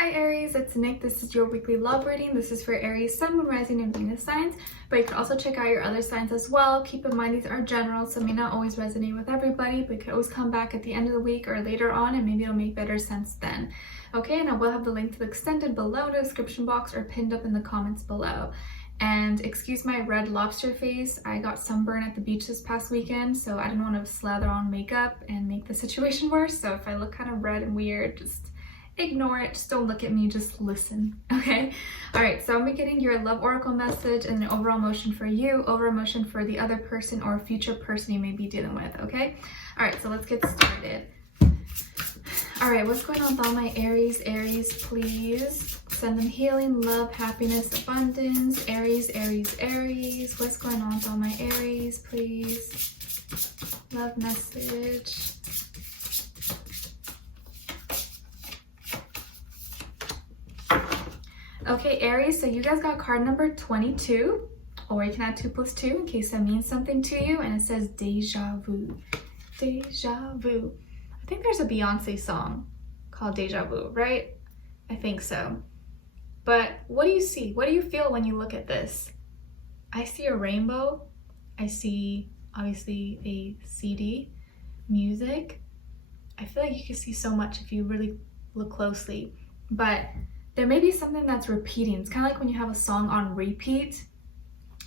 Hi Aries, it's Nick. This is your weekly love reading. This is for Aries, Sun, Moon, Rising, and Venus signs, but you can also check out your other signs as well. Keep in mind these are general, so may not always resonate with everybody, but you can always come back at the end of the week or later on and maybe it'll make better sense then. Okay, and I will have the link to the extended below in the description box or pinned up in the comments below. And excuse my red lobster face, I got sunburn at the beach this past weekend, so I didn't want to slather on makeup and make the situation worse. So if I look kind of red and weird, just ignore it. Just don't look at me, just listen. Okay, all right, so I'm getting your love oracle message and an overall emotion for you, overall emotion for the other person or future person you may be dealing with. Okay, all right, so let's get started. All right, what's going on with all my Aries? Aries, please send them healing, love, happiness, abundance. Aries, Aries, Aries, what's going on with all my Aries? Please, love message. Okay, Aries, so you guys got card number 22, or you can add 2 plus 2 in case that means something to you, and it says Deja Vu. Deja Vu. I think there's a Beyonce song called Deja Vu, right? I think so. But what do you see? What do you feel when you look at this? I see a rainbow. I see, obviously, a CD, music. I feel like you can see so much if you really look closely, but there may be something that's repeating. It's kind of like when you have a song on repeat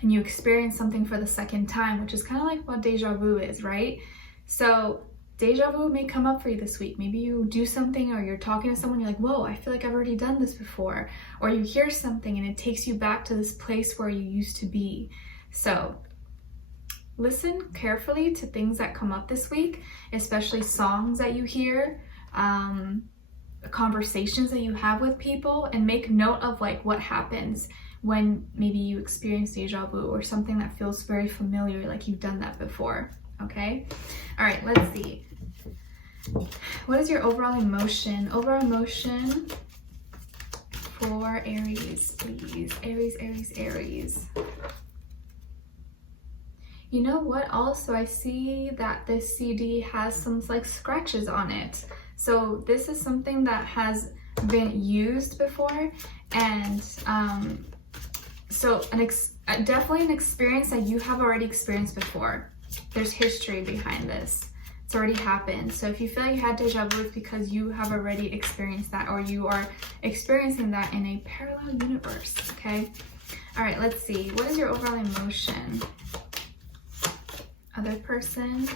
and you experience something for the second time, which is kind of like what deja vu is, right? So deja vu may come up for you this week. Maybe you do something or you're talking to someone, you're like, whoa, I feel like I've already done this before. Or you hear something and it takes you back to this place where you used to be. So listen carefully to things that come up this week, especially songs that you hear, conversations that you have with people, and make note of like what happens when maybe you experience deja vu or something that feels very familiar, like you've done that before. Okay, all right, let's see. What is your overall emotion? Overall emotion for Aries, please. Aries, Aries, Aries. You know what? Also, I see that this CD has some like scratches on it. So this is something that has been used before, and so definitely an experience that you have already experienced before. There's history behind this. It's already happened. So if you feel like you had deja vu, it's because you have already experienced that, or you are experiencing that in a parallel universe. Okay. All right. Let's see. What is your overall emotion? Other person.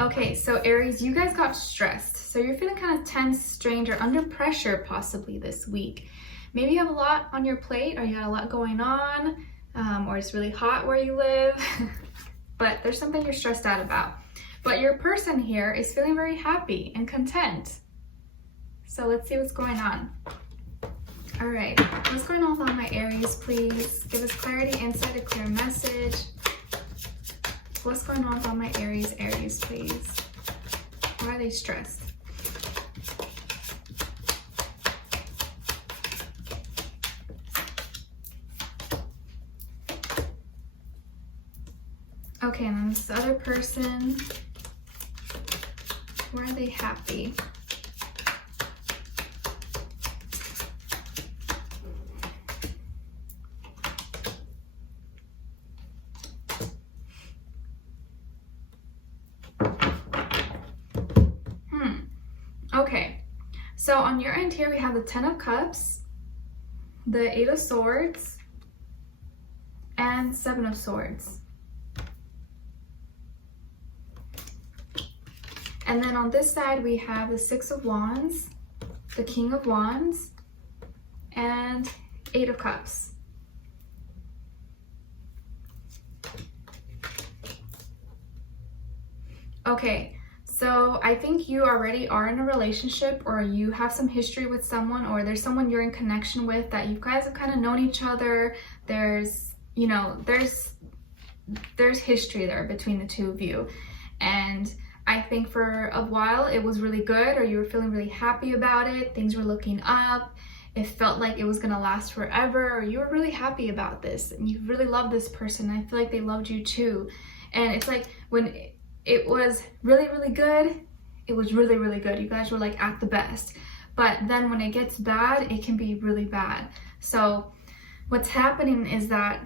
Okay, so Aries, you guys got stressed. So you're feeling kind of tense, strange, or under pressure possibly this week. Maybe you have a lot on your plate, or you got a lot going on, or it's really hot where you live, but there's something you're stressed out about. But your person here is feeling very happy and content. So let's see what's going on. All right, what's going on with all my Aries, please? Give us clarity, insight, a clear message. What's going on with all my Aries, Aries, please? Why are they stressed? Okay, and then this other person, why are they happy? Okay, so on your end here, we have the 10 of Cups, the 8 of Swords, and 7 of Swords. And then on this side, we have the 6 of Wands, the King of Wands, and 8 of Cups. Okay. So I think you already are in a relationship, or you have some history with someone, or there's someone you're in connection with that you guys have kind of known each other. There's, you know, there's history there between the two of you. And I think for a while it was really good, or you were feeling really happy about it. Things were looking up. It felt like it was going to last forever, or you were really happy about this and you really love this person. I feel like they loved you too. And it's like when it was really, really good, it was really, really good. You guys were like at the best. But then when it gets bad, it can be really bad. So what's happening is that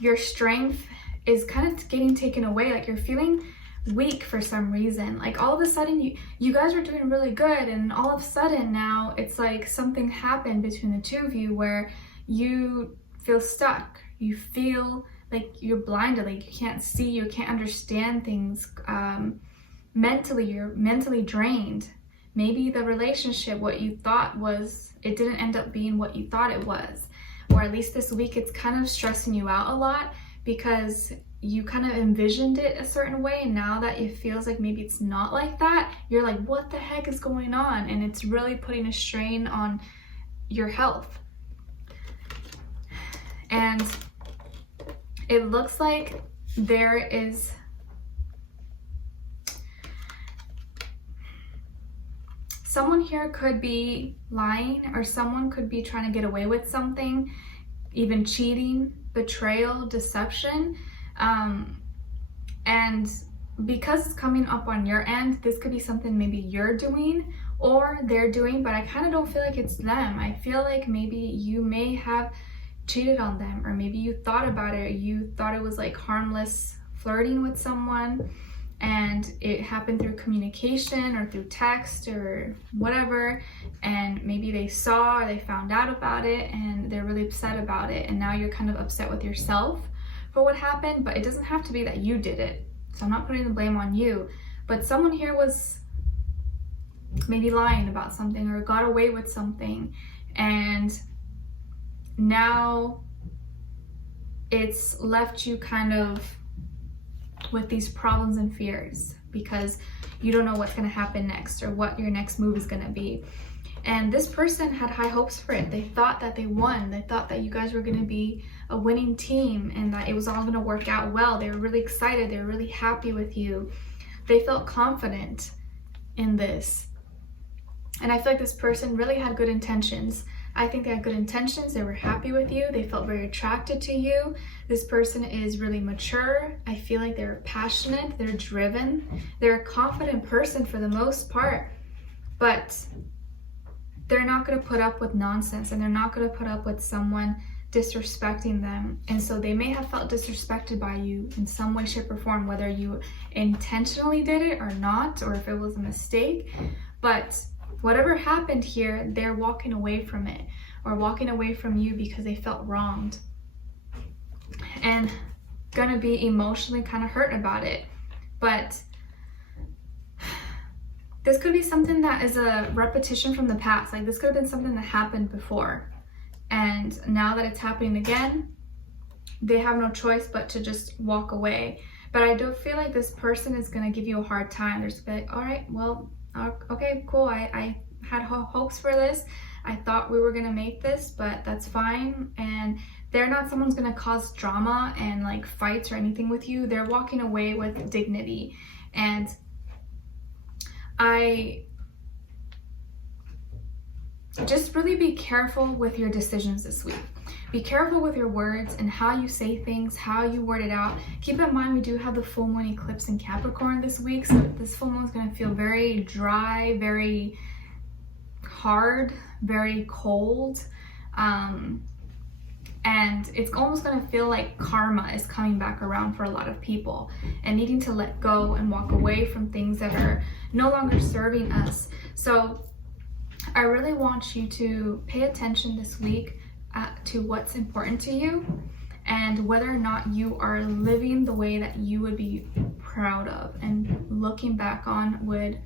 your strength is kind of getting taken away. Like you're feeling weak for some reason. Like all of a sudden you guys were doing really good, and all of a sudden now it's like something happened between the two of you where you feel stuck. You feel like you're blinded, like you can't see, you can't understand things. Mentally, you're mentally drained. Maybe the relationship, what you thought was, it didn't end up being what you thought it was. Or at least this week, it's kind of stressing you out a lot because you kind of envisioned it a certain way. And now that it feels like maybe it's not like that, you're like, what the heck is going on? And it's really putting a strain on your health. And it looks like there is someone here could be lying, or someone could be trying to get away with something, even cheating, betrayal, deception. And because it's coming up on your end, this could be something maybe you're doing or they're doing, but I kind of don't feel like it's them. I feel like maybe you may have cheated on them, or maybe you thought about it, or you thought it was like harmless flirting with someone, and it happened through communication or through text or whatever, and maybe they saw or they found out about it and they're really upset about it, and now you're kind of upset with yourself for what happened. But it doesn't have to be that you did it, so I'm not putting the blame on you, but someone here was maybe lying about something or got away with something, and now it's left you kind of with these problems and fears because you don't know what's going to happen next or what your next move is going to be. And this person had high hopes for it. They thought that they won. They thought that you guys were going to be a winning team and that it was all going to work out well. They were really excited. They were really happy with you. They felt confident in this. And I feel like this person really had good intentions. I think they had good intentions. They were happy with you. They felt very attracted to you. This person is really mature. I feel like they're passionate. They're driven. They're a confident person for the most part. But they're not going to put up with nonsense, and they're not going to put up with someone disrespecting them. And so they may have felt disrespected by you in some way, shape, or form, whether you intentionally did it or not, or if it was a mistake. But whatever happened here, they're walking away from it, or walking away from you because they felt wronged and gonna be emotionally kind of hurt about it. But this could be something that is a repetition from the past. Like this could have been something that happened before, and now that it's happening again, they have no choice but to just walk away. But I do feel like this person is gonna give you a hard time. They're just like, all right, well, okay, cool. I had hopes for this. I thought we were gonna make this, but that's fine. And they're not someone's gonna cause drama and like fights or anything with you. They're walking away with dignity. And I just really be careful with your decisions this week. Be careful with your words and how you say things, how you word it out. Keep in mind, we do have the full moon eclipse in Capricorn this week, so this full moon is going to feel very dry, very hard, very cold, and it's almost going to feel like karma is coming back around for a lot of people and needing to let go and walk away from things that are no longer serving us. So I really want you to pay attention this week to what's important to you and whether or not you are living the way that you would be proud of and looking back on would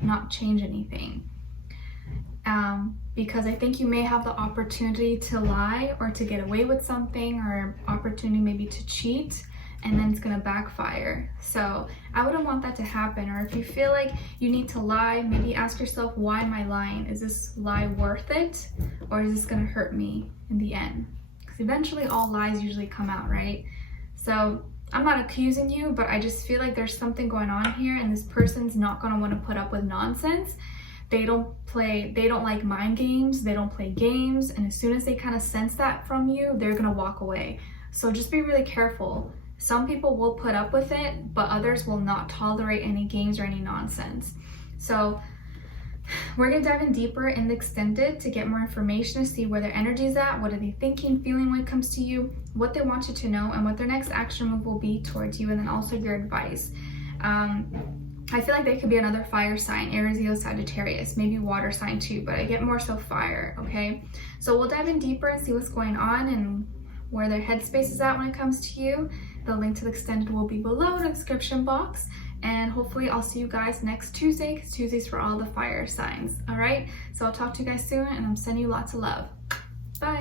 not change anything. Because I think you may have the opportunity to lie or to get away with something, or opportunity maybe to cheat, and then it's gonna backfire. So I wouldn't want that to happen. Or if you feel like you need to lie, maybe ask yourself, why am I lying? Is this lie worth it? Or is this gonna hurt me in the end? Because eventually all lies usually come out, right? So I'm not accusing you, but I just feel like there's something going on here, and this person's not gonna wanna put up with nonsense. They don't like mind games, they don't play games, and as soon as they kind of sense that from you, they're gonna walk away. So just be really careful Some people will put up with it, but others will not tolerate any games or any nonsense. So we're gonna dive in deeper in the extended to get more information, to see where their energy is at, what are they thinking, feeling when it comes to you, what they want you to know, and what their next action move will be towards you, and then also your advice. I feel like they could be another fire sign, Aries, Leo, Sagittarius, maybe water sign too, but I get more so fire, okay? So we'll dive in deeper and see what's going on and where their headspace is at when it comes to you. The link to the extended will be below in the description box. And hopefully I'll see you guys next Tuesday, because Tuesday's for all the fire signs, all right? So I'll talk to you guys soon, and I'm sending you lots of love.